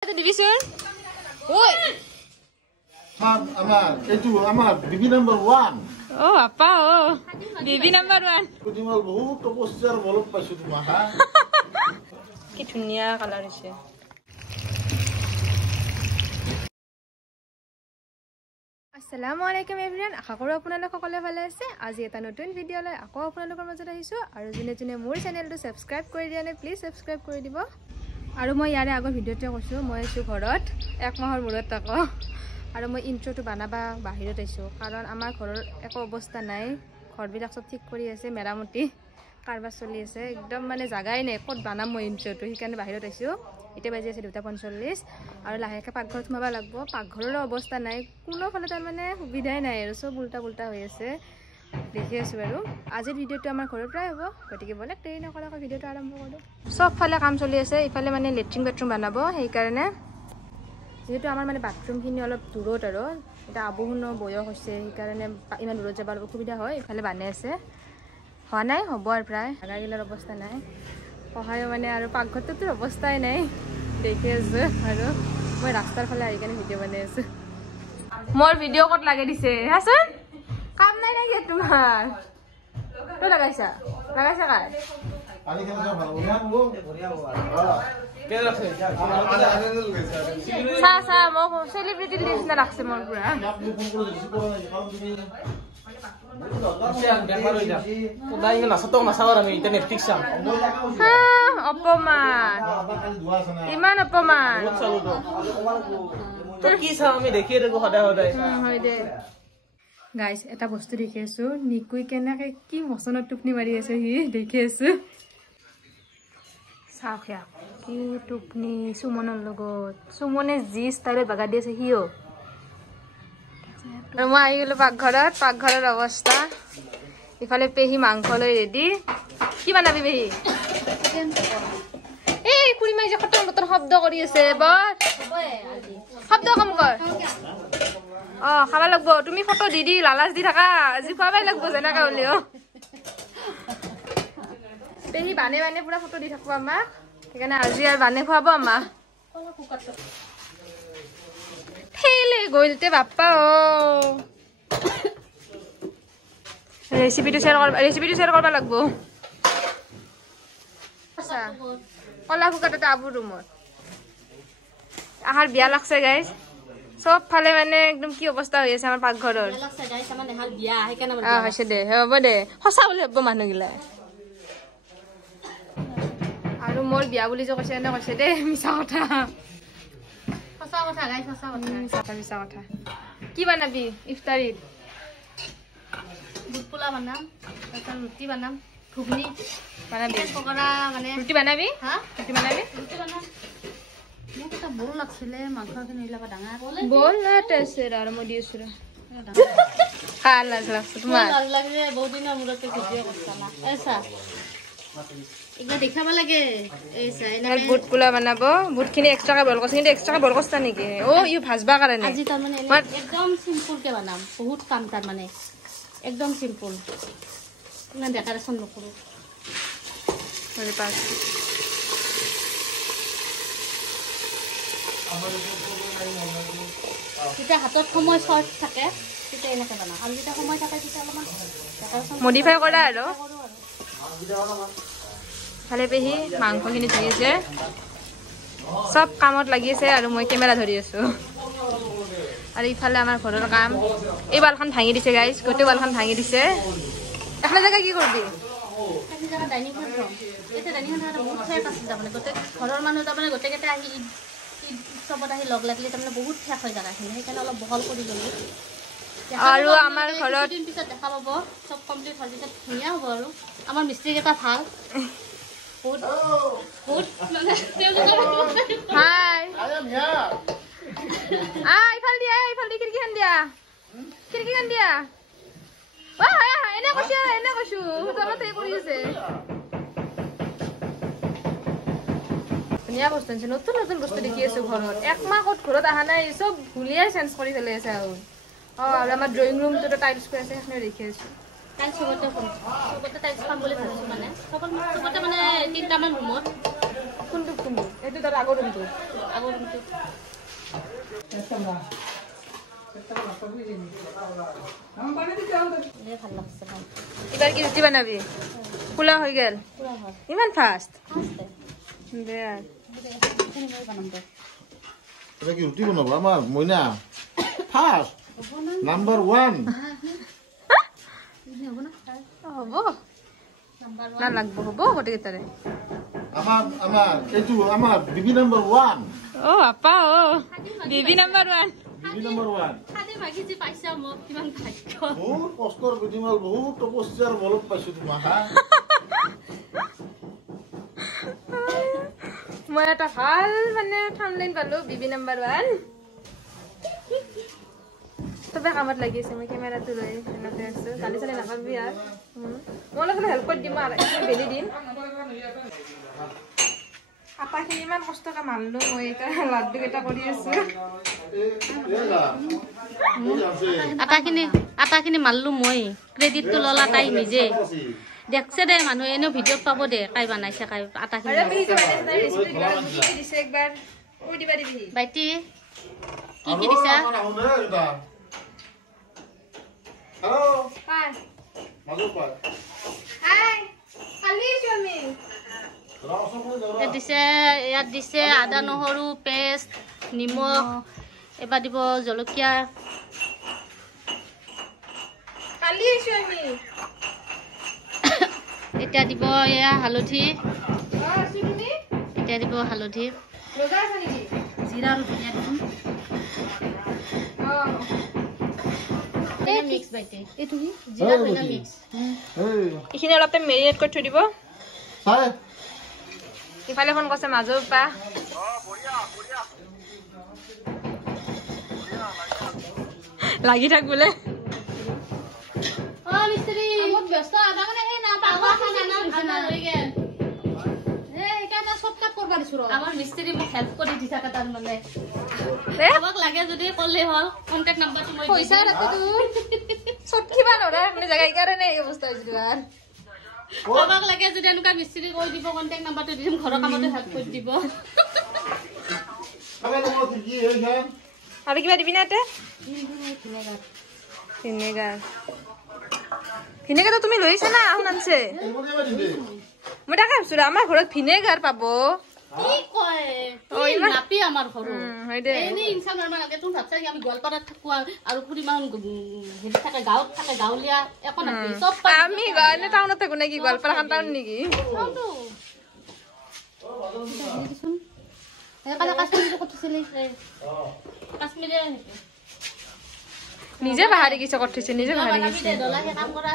Division. Oi. Amar, BB number 1. Oh, apa oh. BB number 1. Kudimal bahut poster bolok pasu tumaha. Ki dhuniya color ase. Assalamualaikum everyone. Axa koro আপোনালোক সকলে ভালে আছে। আজি এটা নতুন video লৈ আকৌ আপোনালোকৰ মাজত আহিছো আৰু জুনে জুনে মোৰ চেনেলটো সাবস্ক্ৰাইব কৰি দিয়া নাই প্লিজ সাবস্ক্ৰাইব কৰি দিব। আৰু মই ইয়াৰে আগৰ ভিডিওতে কৈছো মই আছো ঘৰত এক মাহৰ মূৰত তাকো আৰু মই ইন্ট্ৰোটো বানাবা বাহিৰত আইছো কাৰণ আমাৰ ঘৰৰ একো অৱস্থা নাই ঘৰবিলাক সব ঠিক কৰি আছে মেৰামতি কাৰবাৰ চলি আছে একদম মানে জাগাই নাই ক'ত বানাম মই ইন্ট্ৰোটো সেইকাৰণে বাহিৰত আইছো এতিয়া বাজি আছে 2:45 আৰু লাহেকে পাকঘৰত সোমাবা লাগব পাকঘৰৰ অৱস্থা নাই কোনো ফালে তাৰ মানে সুবিধাই নাই আৰু সব উল্টা পুল্টা হৈ আছে দেখি আছো বাৰু আজিৰ ভিডিওটো আমাৰ ঘৰৰ প্ৰায় হ'ব গতিকে বলে দেৰি নকৰাকৈ ভিডিওটো আৰম্ভ কৰো সব ফালে কাম চলি আছে ইফালে মানে লেট্ৰিন বাথৰুম বানাব সেই কাৰণে যেহেতু আমাৰ মানে বাথৰুমখিনি অলপ দূৰত আৰু এটা আবহুন বয়স হৈছে সেই কাৰণে ইমান দূৰত যাবৰ অসুবিধা হয় ইফালে বানে আছে হোৱা নাই হ'ব আৰু প্ৰায় আগাগিলাৰ অৱস্থা নাই সহায় মানে আৰু পাকঘৰটোৰ অৱস্থাই নাই দেখি আছো আৰু মই ৰাস্তাৰ ফালে আহি কেনে ভিডিও বনাই আছো মোৰ ভিডিও কত লাগে দিছে হাসন কাম নাই নাকি তোমাৰ তো লাগাইছা কাই পানি খেলে যাব ভালো না ও কে রাখছে সা মো সেলিব্রিটি লিস্ট না রাখছে মোর পুরা আপনি ফোন করে রিসিভ করো না কারণ তুমি অপমান ইমান অপমান গাইজ এটা বস্তু দেখি আছো নিকুই কেনেকে কি মচনত টোপনি মাৰি আছে সি দেখি আছো চাওক কি টোপনি সুমনৰ লগত সুমনে যি ষ্টাইলত বাগা দি আছে সিও আৰু মই আহি গলো পাকঘৰৰ অৱস্থা ইফালে পেহি মাংস লৈ ৰেডি কি বনাবি পেহি এই খুৰীমাই যে খটন বটন শব্দ কৰি আছে বৰ শব্দ কম কৰ খাবা লাগব তুমি ফটো দি লালাচ দি থাকা আজি খুৱাবাই লাগব যেনেকা হলেও পেহি বানে পুৰা ফটো দি থাকব আমাক সেইকাৰণে আজি আৰু বানে খুৱাব আমাক ফেলে গইলতে বাপ্পা ৰেচিপিটো শেয়াৰ কৰবা লাগব আচ্ছা কলা ফুকাটা আবু ৰুমত আহাৰ বিয়া লাগছে গাইজ সব ফালে মানে একদম কি অৱস্থা হৈ আছে আমাৰ পাকঘৰৰ হৈছে দে হ'ব দে সঁচা বুলি ভাবব মানুহগিলাই আৰু মোৰ বিয়া বুলি যে কৈছে এনে কৈছে দে মিছা কথা মিছা কথা কি বানাবি ইফতাৰিত বুট পোলা বানাম তাৰপিছত ৰুটি বানাম ঘুগনি বানাবি পকৰা মানে ৰুটি বানাবি ৰুটি বানাম মোক এটা বল লাগছিলে মাংসখিনি লগা ডাঙৰ বল আছে আৰু মই দিছো কাৰ লাগছে তোমাৰ লাজ লাগে বহুত দিনৰ মূৰতে ভিডিঅ' কৰিছা না এসা একলা দেখাব লাগে এসা এনে বুট পোলা বানাব বুটখিনি এক্সট্ৰাকে বইল কৰিছ কিন্তু এক্সট্ৰাকে বইল কৰিছা নেকি ইউ ভাজবা কাৰণে আজি তাৰ মানে একদম সিম্পল কে বানাম বহুত কাম তাৰ মানে একদম সিম্পল না ডেকোৰেশন নকৰো মানে পাস তেতিয়া হাতত সময় শৰ্ট থাকে তেতিয়া এনেকে বানাম আৰু যেতিয়া সময় থাকে তেতিয়া অলপমান ডেকোৰেশন মডিফাই কৰা আৰু ভালে পেহি মাংসখিনি ধুই আছে সব কামত লাগি আছে আৰু মই কেমেৰা ধৰি আছো আৰু ইফালে আমাৰ ঘৰৰ কাম এই বালখন ভাঙি দিছে গাইজ গোটেই বালখন ভাঙি দিছে এখন জেগা কি কৰবি ডাইনিং খন থম এতিয়া ডাইনিং খন বহুত ঠেক আছে তাৰমানে গোটেই ঘৰৰ মানুহ তাৰমানে গোটেইকেইটা আহি ঈদ উৎসৱত আহি লগ লাগিলে তাৰমানে বহুত ঠেক হৈ জাগাখিনি সেইকাৰণে অলপ বহল কৰি ল'লো আৰু আমাৰ ঘৰত দিন পিছত দেখা পাব চব কমপ্লিট হৈ যেতিয়া ধুনীয়া হ'ব আৰু আমাৰ মিস্ত্ৰীকেইটা ভাল বহুত মানে হাই ইফাল দিয়া খিৰিকীখন দিয়া এনে কৈছো তলতে কৰি আছে ধুনীয়া বস্তু আনিছে নতুন বস্তু দেখি আছো ঘৰত একমাহ ক'ত ঘৰত অহা নাই চব ভুলিয়াই চেঞ্জ কৰি চলি আছে আৰু আমাৰ ড্ৰয়িং ৰুমটোতো টাইলছ কৰি আছে সেইখিনি দেখি আছো টাইলছ চবতে টাইলছ পাম বুলি ভাবিছো মানে চবতে মানে 3টামান ৰুমত কোনটো এইটো তাৰ আগৰ ৰুমটো খাব কিন্তু ভাল লাগছে এবাৰ কি ৰুটি বানাবি পোলা হৈ গেল পুৰা হয় ইমান ফাষ্ট আছে দে আর মই বনাম দে এটা কি রুটি বানাবো আমার মইনা ফার্স্ট নাম্বার 1 হ'ব না হব নাম্বাৰ না লাগবো হব গোটে তারে আমার এটু আমার বিবি নাম্বার 1 ও আপা ও বিবি নাম্বার 1 বিবি নাম্বার 1 খাদি মাগি যে পাইছা মোক কিমান ভাগ্য বহুত কষ্টৰ বিধিমাল বহুত তপস্যাৰ বলত পাইছো তোমাক মই এটা ভাল মানে থামলাইন পালো বিবি নাম্বার 1 তবে কামত লাগিছে মই ক্যামেৰাটো লৈ এনেতে আছো গালি চালি নাপাবি আৰ মই অলপ হেল্প কৰি দিম আৰু এতিয়া বেলি দিম আপাখিনি ইমান কষ্টকে মানলো মই এটা লাড্ডু কেইটা কৰি আছো আটাখিনি মাৰলো মই ক্ৰেডিটটো ললা তাই নিজে দেখছে দে মানুহ এনেও ভিডিঅ'ত পাব দে কাই বনাইছে কাই আটাখিনি আরে বিহি জমানে তাই রেসিপি দিছে একবার ও দিবা দিবি বাইটি কি দিছা হ্যালো হাই মাজু পাই হাই কালি আমি ইয়াত দিছে আদা নহৰু পেষ্ট নিমখ এবাৰ দিব জলকীয়া কালি আমি এতিয়া দিব এয়া হালধি তুমি এতিয়া দিব হালধি রোজা আছে নাকি জিৰা আৰু ধনিয়া দিম মিক্স বাইতে এইটো কি জিৰা ধনিয়া মিক্স এই এখিনি অলপ টাইম মেৰিনেট কৰি থৈ দিব চাই ইফালে ফোন কৰিছে মাজৰ পা লাগি থাক বোলে অ মিস্ত্ৰী বহুত ব্যস্ত আদা মানে হে না পাগলা খানা না লৈ গেল এই কাটা সব কাট কৰবা দিছো ৰ আমাৰ মিস্ত্ৰী মোক হেল্প কৰি দিছা কাটাৰ মানে আমাক লাগে যদি কলে হল কন্টাক্ট নাম্বাৰটো মই পইচা ৰাখি তু সটকিবা নৰা মানে জায়গা কাৰণে এই অৱস্থা হৈছিল আৰ আমাক লাগে যদি এনেকুৱা মিস্ত্ৰী কৈ দিব কন্টাক্ট নাম্বাৰটো দিম ঘৰৰ কামতে হেল্প কৰি দিব আবে তোমাৰ কি হইছে আৰু কিবা দিবি না তে ভিনেগাৰ ভিনেগাৰ তুমি লৈছা না আহুন আনছে এমনি বাদি দে মই তাকে ভাবছো আমাৰ ঘৰত ভিনেগাৰ পাব কি কয় ওই নাপি আমাৰ ঘৰৰ হয় দে এনে ইনসান নৰমাল লাগে তুমি ভাবছা আমি গোৱালপাৰাত থাকো আৰু পুৰিমান হেৰি থাকে গাঁৱত থাকে গাঁৱলীয়া একো নাপি চব আমি গাঁৱলে টাউনত থাকো নেকি গোৱালপাৰা খান টাউন নেকি কাশ্মীৰ কঠিছিলি কাশ্মীৰে নিজে বাহাৰি কিছু কঠিছে নিজে বাহাৰি গিছে দলাহে কাম কৰা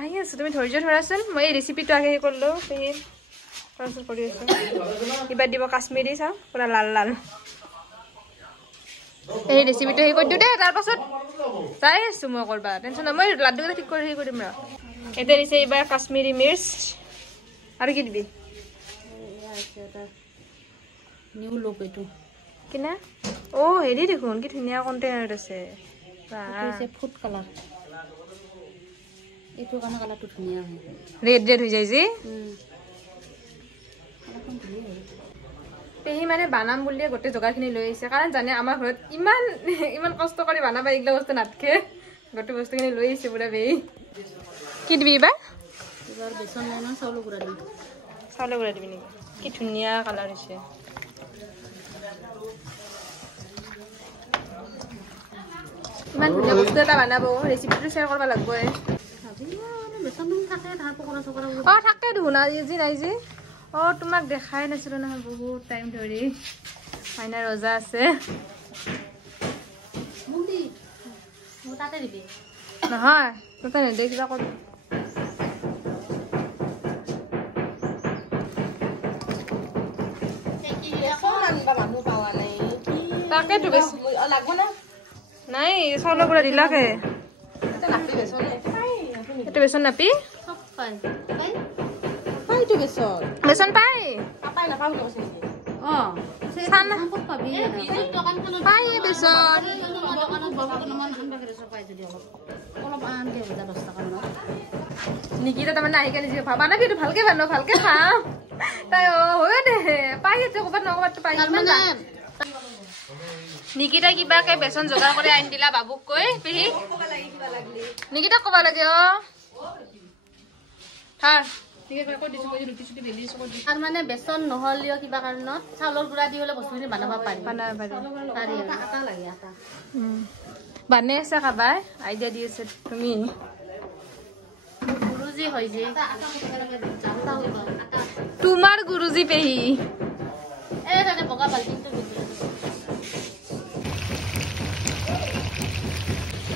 আহি আছো তুমি ধৈৰ্য ধৰাচোন মই এই ৰেচিপিটো আগে কৰিলো সেই তাৰপিছত কৰি আছো কিবা দিব কাশ্মীৰী চাওঁ পুৰা লাল লাল এই ৰেচিপিটো সেই কৰি দিওঁ দে তাৰপাছত চাই আছো মই কৰবা টেনশ্যন নাই মই লাড্ডুকেইটা ঠিক কৰি সেই কৰিম ৰ এতিয়া দিছে এইবাৰ কাশ্মীৰী মিৰ্চ আৰু কি দিবি নিউ লোক এইটো কিনা অ হেৰি দেখোন কি ধুনীয়া কণ্টেইনাৰত আছে ফুড কালাৰ এইটো কাৰণে কালাৰটো ধুনীয়া হয় ৰেড ৰেড হৈ যায় যে পেহী মানে বানাম বুলিয়ে গোটেই যোগাৰখিনি লৈ আহিছে কাৰণ জানে আমাৰ ঘৰত ইমান ইমান কষ্ট কৰি বানাবা এইগিলা বস্তু নাথাকে গোটেই বস্তুখিনি লৈ আহিছে পুৰা পেহী কি দিবি এইবাৰ বেচন নাই নহয় চাউলৰ গুড়া দিম চাউলৰ গুড়া দিবি নেকি কি ধুনীয়া কালাৰ হৈছে ইমান ধুনীয়া বস্তু এটা বানাব ৰেচিপিটো শ্বেয়াৰ কৰিব লাগিব অ থাকে দেখোন আজি নাই যে অ তোমাক দেখাই নাছিলো নহয় বহুত টাইম ধৰি মাইনা ৰজা আছে তাতে দিবি নহয় তাতে নেদে কিবা কৰ তাকেতো বেছি নাই চাউলৰ গুড়া দিলাকে এইটো বেচন নাপি চব পাই বেচন পাই পাই বেচন নিকিতা তাৰমানে আহি কেনে ভাবা না কিন্তু ভালকে ভালকে খাম তাই হয় দে পাই আছে ক'ৰবাত নক'ৰবাত পাই নিকিতা কিবাকে বেচন যোগাৰ কৰি আনি দিলা বাবুক কৈ পেহি নিকিতা কবা লাগে তাৰ মানে বেচন নহলেও কিবা কাৰণত চাউলৰ গুড়া দি হলে বস্তুখিনি বনাব পাৰি বানে আছে খাবাই আইডিয়া দি আছে তুমি গুৰুজি হয় যে তোমাৰ গুৰুজি পেহি তাতে বগা বাল্টিংটো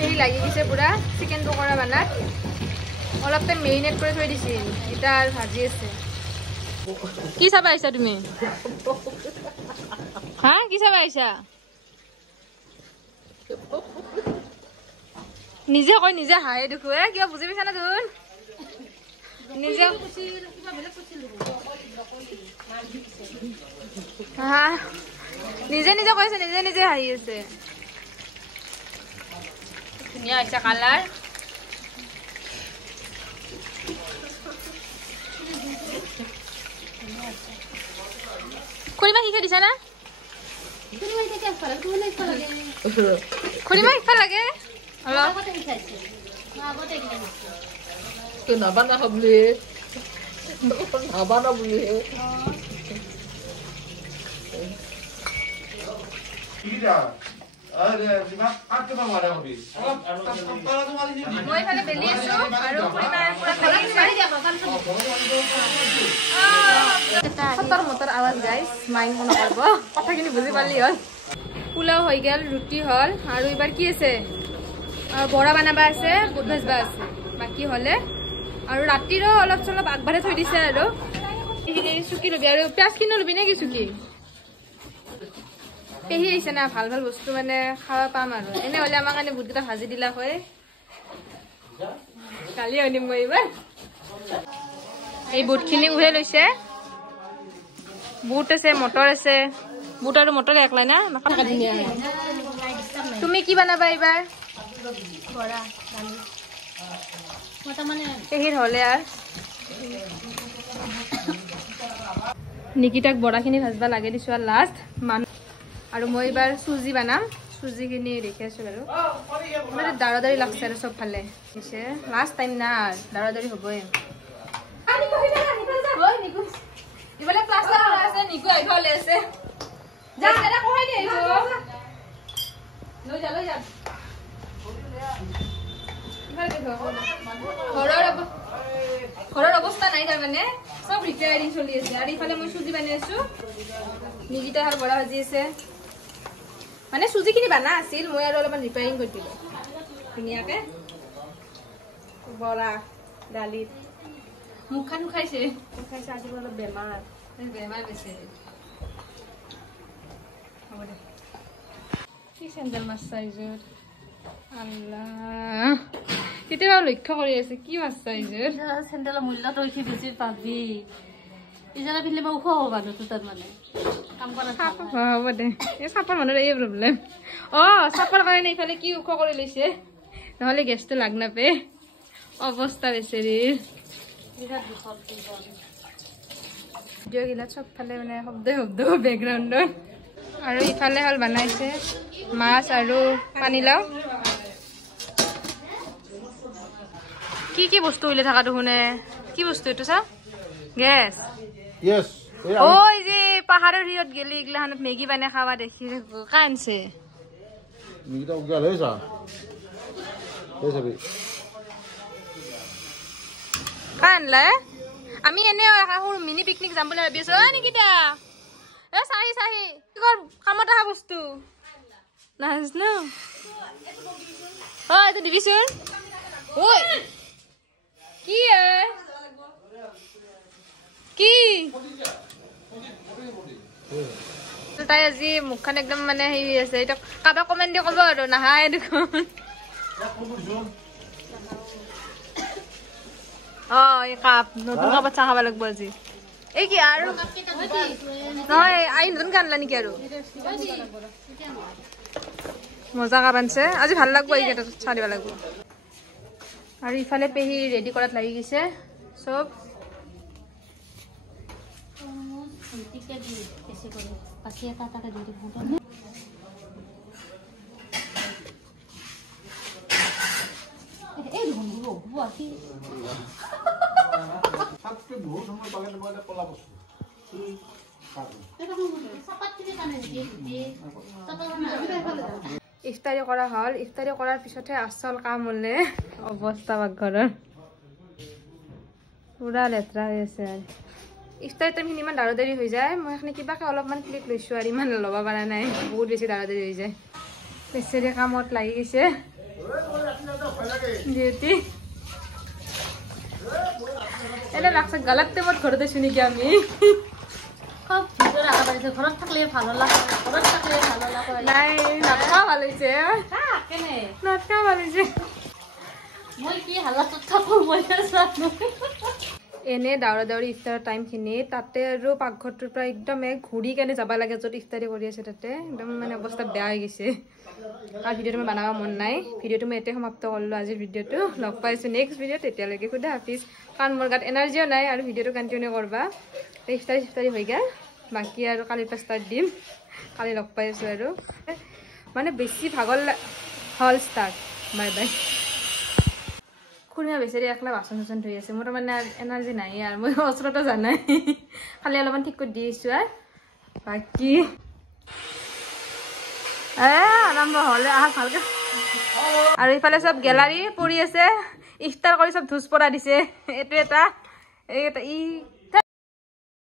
এই লাগি গৈছে পুৰা চিকেন পকৰা বানাত অলপ টাইম মেৰিনেট কৰি থৈ দিছিল এটা ভাজি আছে কি চাবা আহিছা তুমি হা কি চাবা আহিছা নিজে কৈ নিজে হাঁহে দেখো কিবা বুজি পাইছা না তোৰ নিজে নিজে নিজে কৈছে নিজে নিজে হাঁহি আছে ধুনীয়া হৈছে কালাৰ খুৰীমা শিকাই দিছা না খুৰীমা শিকা লাগে নাবানা বুলি নাবানা বুলি মই ইফালে বেলি আছো আৰু খুৰীমাৰ পুৰা সতৰ মতৰ আৱাজ গাইছ মাইণ্ড নকৰিব কথাখিনি বুজি পালি হ'ল পোলাও হৈ গ'ল ৰুটি হ'ল আৰু এইবাৰ কি আছে বৰা বনাবা আছে বুট ভাজবা আছে বাকী হ'লে আৰু ৰাতিৰো অলপ চলপ আগবাঢ়াই থৈ দিছে আৰু এইখিনি চুকি ল'বি আৰু পিঁয়াজ কিনো ল'বি নে কি চুকি পেহি আহিছে না ভাল ভাল বস্তু মানে খাব পাম আৰু এনে হ'লে আমাৰ কাৰণে বুটকেইটা ভাজি দিলা হয় কালি আনিম মই এইবাৰ এই বুটখিনি উহে লৈছে বুট আছে মটৰ আছে বুট আৰু মটৰ একলাই না তুমি কি বনাবা এইবাৰ পেহিৰ হ'লে আৰু নিকিতাক বৰাখিনি ভাজবা লাগে দিছো আৰু লাষ্ট মানুহ আৰু মই এইবাৰ চুজি বনাম চুজিখিনি দেখি আছো বাৰু মানে দাঁড়াদাৰি লাগছে আৰু চব ফালে লাষ্ট টাইম না দাঁড়াদাৰি হ'বই ইফালে প্লাষ্টাৰ কৰা আছে নিকু আহিব হ'লে আছে যা এটা কহাই দে আহিব লৈ যা ঘৰৰ অৱস্থা নাই তাৰমানে চব ৰিপেয়াৰিং চলি আছে আৰু ইফালে মই চুজি বানাই আছো নিকিতা আৰু বৰা ভাজি আছে মানে চুজিখিনি বানা আছিল মই আৰু অলপমান ৰিপেয়াৰিং কৰি দিলোঁ ধুনীয়াকে বৰা দালিত মুখখন খাইছে আজি অলপ বেমাৰ বেছি হ'ব দে কি চেণ্ডেল মাছ চাইজৰ আল্লাহ কেতিয়াবা লক্ষ্য কৰি আছে কি মাছ চাইজৰ চেণ্ডেলৰ মূল্য তই বেছি পাবি ইজনে পিন্ধিলে মই ওখ হ'ব মানুহটো তাৰ মানে কাম কৰা হ'ব দে এই চাপৰ মানুহৰ এই প্ৰব্লেম চাপৰ কাৰণে ইফালে কি ওখ কৰি লৈছে নহ'লে গেছটো লাগ নাপে অৱস্থা বেচেৰিৰ ভিডিঅ'গিলাত চবফালে মানে শব্দ বেকগ্ৰাউণ্ডত আৰু ইফালে হ'ল বনাইছে মাছ আৰু পানীলাও কি বস্তু উলিয়াই থাকাটো শুনে কি বস্তু এইটো চা গেছ ঐ যে পাহাৰৰ হিৰত গেলি এইগিলাখনত মেগী বনাই খাবা দেখি থাকো কানছে কানলা আমি এনে সৰু মিনি পিকনিক যাম বুলি ভাবি আছো নিকিতা চাহি কি কৰ কামত অহা বস্তু নাজানো এইটো দিবিচোন ঐ কি তাই আজি মুখখন একদম মানে হেৰি আছে এতিয়া কাৰোবাক কমেণ্ট দি ক'ব আৰু নাহাই দেখোন এই কাপ নতুন কাপত চাহ খাব লাগিব আজি এই কি আৰু নহয় আই নতুন আনলা নেকি আৰু মজা কাপ আনছে আজি ভাল লাগব এইকেইটা চাহ দিব লাগিব আৰু ইফালে পেহি ৰেডি কৰাত লাগি গৈছে চব বাকি এটা এটাকে দি দিম এই দেখোন গুলো কি সাতকে বহু সময় পালে পালে কলা বস্তু ইফতাৰি কৰা হ'ল ইফতাৰি কৰাৰ পিছতহে আচল কাম হ'লে অৱস্থা পাকঘৰৰ পুৰা লেতেৰা হৈ আছে আৰু ইফতাৰি টাইমখিনি ইমান দাঁড়াদাৰি হৈ যায় মই এখানে কিবাকে অলপমান ক্লিক লৈছোঁ আৰু ইমান ল'ব পৰা নাই বহুত বেছি দাঁড়াদাৰি হৈ যায় বেছি কামত লাগি গৈছে ডিউটি এনে লাগছে গলত টাইমত ঘৰতে আছোঁ নেকি আমি খুব ভিতৰত আহা পাৰিছে ঘৰত থাকিলে ভাল লাগে ঘৰত থাকিলে ভাল লাগে নাই নাটকা ভাল হৈছে কেনে নাটকা ভাল হৈছে মই কি হালাতত থাকোঁ মই জানো এনে দাউৰা দাউৰি ইফতাৰৰ টাইমখিনি তাতে আৰু পাকঘৰটোৰ পৰা একদম ঘূৰি কেনে যাব লাগে য'ত ইফতাৰি কৰি আছে তাতে একদম মানে অৱস্থা বেয়া হৈ গৈছে আৰু ভিডিঅ'টো মই বনাব মন নাই ভিডিঅ'টো মই এতে সমাপ্ত কৰিলোঁ আজিৰ ভিডিঅ'টো লগ পাইছোঁ নেক্সট ভিডিঅ'ত তেতিয়ালৈকে খুদা হাফিজ কাৰণ মোৰ গাত এনাৰ্জিও নাই আৰু ভিডিঅ'টো কণ্টিনিউ কৰবা ইফতাৰি হৈ গ'ল বাকী আৰু কালিৰ পৰা ষ্টাৰ্ট দিম কালি লগ পাই আছোঁ আৰু মানে বেছি ভাগৰ হ'ল ষ্টাৰ্ট বাই বাই খুৰীমা বেচেৰি একলা বাচন চাচন ধুই আছে মোৰ মানে এনাৰ্জি নাই আৰু মই ওচৰতো জানাই খালি অলপমান ঠিক কৰি দি আছোঁ আৰু বাকী আৰম্ভ হ'লে আহা ভালকে আৰু ইফালে চব গেলাৰী পৰি আছে ইফতাৰ কৰি চব ধুজ পৰা দিছে এইটো এটা এই